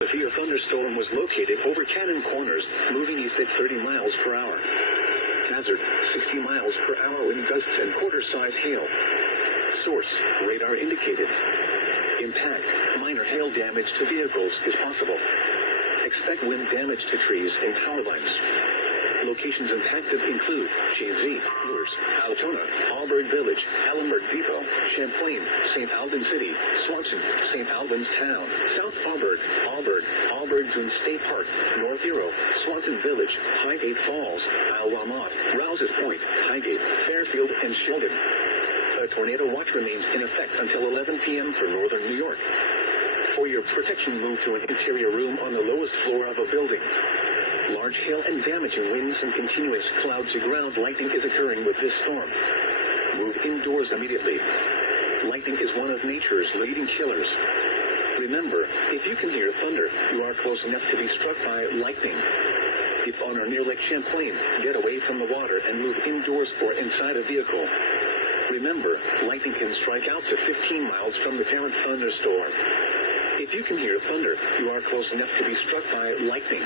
The severe thunderstorm was located over Cannon Corners, moving east at 30 miles per hour. Hazard, 60 miles per hour wind gusts and quarter-size hail. Source, radar indicated. Impact, minor hail damage to vehicles is possible. Expect wind damage to trees and power lines. Locations impacted include Chazy, Lures, Altona, Auburn Village, Allenburg Depot, Champlain, St. Albans City, Swanson, St. Albans Town, South Auburn, Auburn State Park, North Hero, Swanton Village, Highgate Falls, Isle Lamont, Rouse's Point, Highgate, Fairfield, and Sheldon. A tornado watch remains in effect until 11 p.m. for northern New York. For your protection, move to an interior room on the lowest floor of a building. Large hail and damaging winds and continuous cloud-to-ground lightning is occurring with this storm. Move indoors immediately. Lightning is one of nature's leading killers. Remember, if you can hear thunder, you are close enough to be struck by lightning. If on or near Lake Champlain, get away from the water and move indoors or inside a vehicle. Remember, lightning can strike out to 15 miles from the parent thunderstorm. If you can hear thunder, you are close enough to be struck by lightning.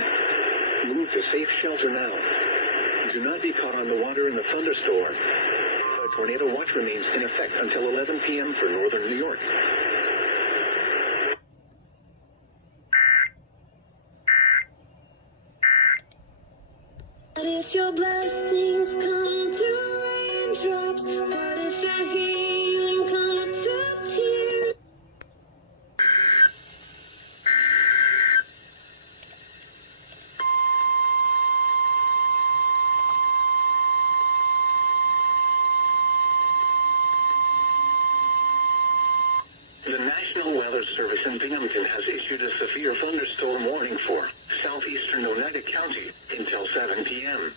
Move to safe shelter now. Do not be caught on the water in the thunderstorm. A tornado watch remains in effect until 11 p.m. for northern New York. What if your blessings come through raindrops? What if your healing comes through tears? The National Weather Service in Binghamton has issued a severe thunderstorm warning for southeastern Oneida County until 7 p.m.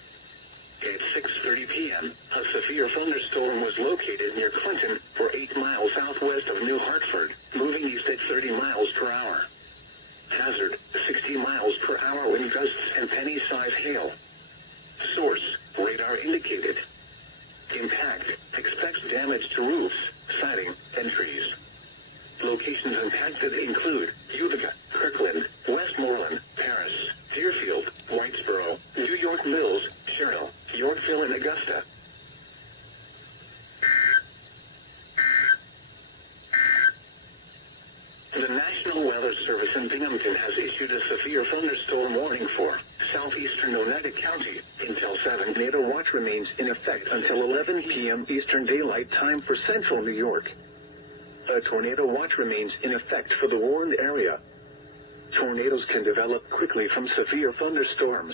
At 6:30 p.m., a severe thunderstorm was located near Clinton, 8 miles southwest of New Hartford, moving east at 30 miles per hour. Hazard, 60 miles per hour wind gusts and penny-size hail. Source, radar indicated. Impact, expects damage to roofs, siding, and trees. Locations impacted include Utica, Kirkland, Westmoreland, Paris, Deerfield, Whitesboro, New York Mills, Sherrill, Yorkville, and Augusta. The National Weather Service in Binghamton has issued a severe thunderstorm warning for southeastern Oneida County until 7. Tornado watch remains in effect until 11 p.m. Eastern Daylight Time for central New York. A tornado watch remains in effect for the warned area. Tornadoes can develop quickly from severe thunderstorms.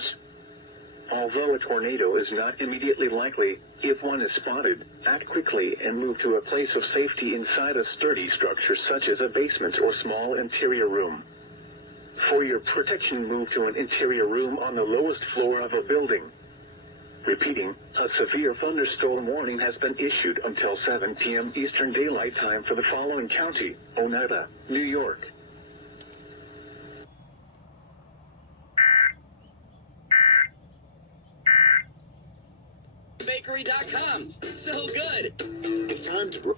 Although a tornado is not immediately likely, if one is spotted, act quickly and move to a place of safety inside a sturdy structure such as a basement or small interior room. For your protection, move to an interior room on the lowest floor of a building. Repeating, a severe thunderstorm warning has been issued until 7 p.m. Eastern Daylight Time for the following county: Oneida, New York. Bakery.com. So good. It's time to...